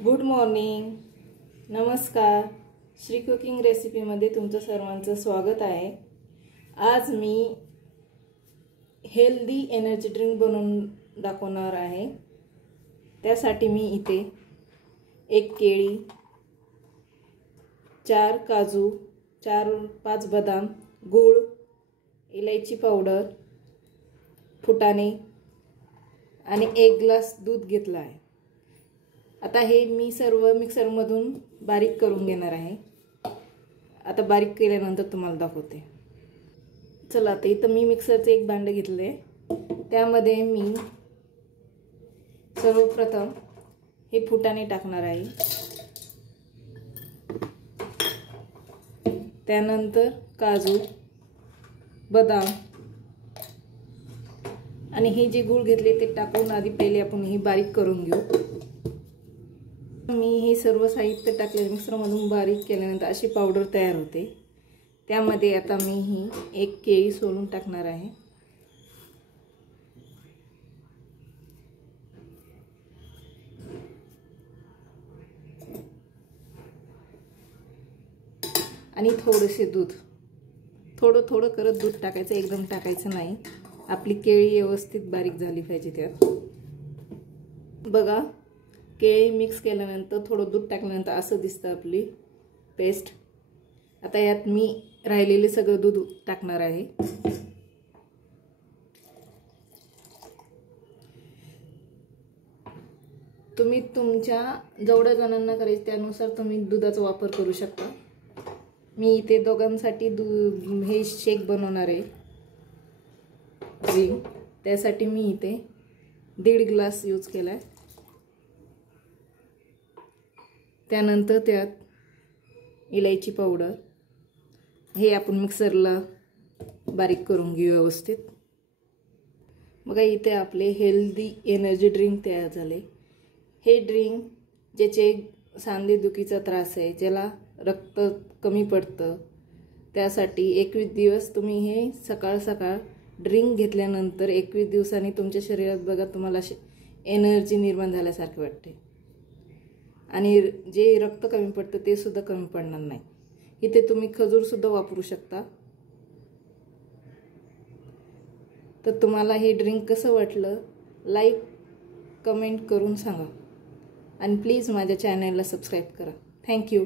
Good morning, नमस्कार. Shri cooking रेसिपीमध्ये तुमचं सर्वांचं स्वागत आहे. आज मी हेल्दी एनर्जी ड्रिंक बनवून दाखवणार आहे. त्यासाठी मी इथे 1 केळी, 4 काजू, 4-5 बदाम, गूळ, इलायची पावडर, फुटाणे आणि 1 ग्लास दूध घेतला आहे. आता हे मी सर्व मिक्सरमधून बारीक करून घेणार आहे. आता बारीक केल्यानंतर तुम्हाला दाखवते. चला, आता इथं मी मिक्सरचे एक भांडं घेतले. त्यामध्ये मी सर्वप्रथम हे फुटाणे टाकणार आहे. त्यानंतर काजू, बदाम आणि हे जे गूळ घेतले ते टाकून आधी पहिले आपण हे बारीक करून घेऊ. मी हे सर्व साहित्य टाकले, मिक्सरमधून बारीक केल्यानंतर अशी पावडर तयार होते. त्यामध्ये आता मी ही 1 केळी सोलून टाकणार आहे. आणि थोडेसे दूध, थोडं थोडं करत दूध टाकायचं, एकदम टाकायचं नाही. आपली केळी व्यवस्थित बारीक झाली पाहिजे. त्यात बघा, केळी मिक्स केल्यानंतर थोडं दूध टाकल्यानंतर असं दिसतं आपली पेस्ट. आता यात मी राहिलेले सगळं दूध टाकणार आहे. तुम्ही तुमच्या जेवढ्या जणांना करायचं त्यानुसार तुम्ही दुधाचा वापर करू शकता. मी इथे दोघांसाठी हे शेक बनवणार आहे ड्रिंक. त्यासाठी मी इथे 1.5 ग्लास यूज केला आहे. त्यानंतर त्यात इलायची पावडर, हे आपण मिक्सरला बारीक करून घेऊ व्यवस्थित. बघा, इथे आपले हेल्दी एनर्जी ड्रिंक तयार झाले. हे ड्रिंक ज्याचे सांधेदुखीचा त्रास आहे, ज्याला रक्त कमी पडतं, त्यासाठी 21 दिवस तुम्ही हे सकाळ सकाळ ड्रिंक घेतल्यानंतर 21 दिवसांनी तुमच्या शरीरात बघा तुम्हाला अशी एनर्जी निर्माण झाल्यासारखे वाटते. आणि जे रक्त कमी पडतं ते सुद्धा कमी पडणार नाही. इथे तुम्ही खजूर सुद्धा वापरू शकता. तर तुम्हाला हे ड्रिंक कसं वाटलं, लाईक कमेंट करून सांगा. आणि प्लीज माझ्या चॅनलला सबस्क्राईब करा. थँक्यू.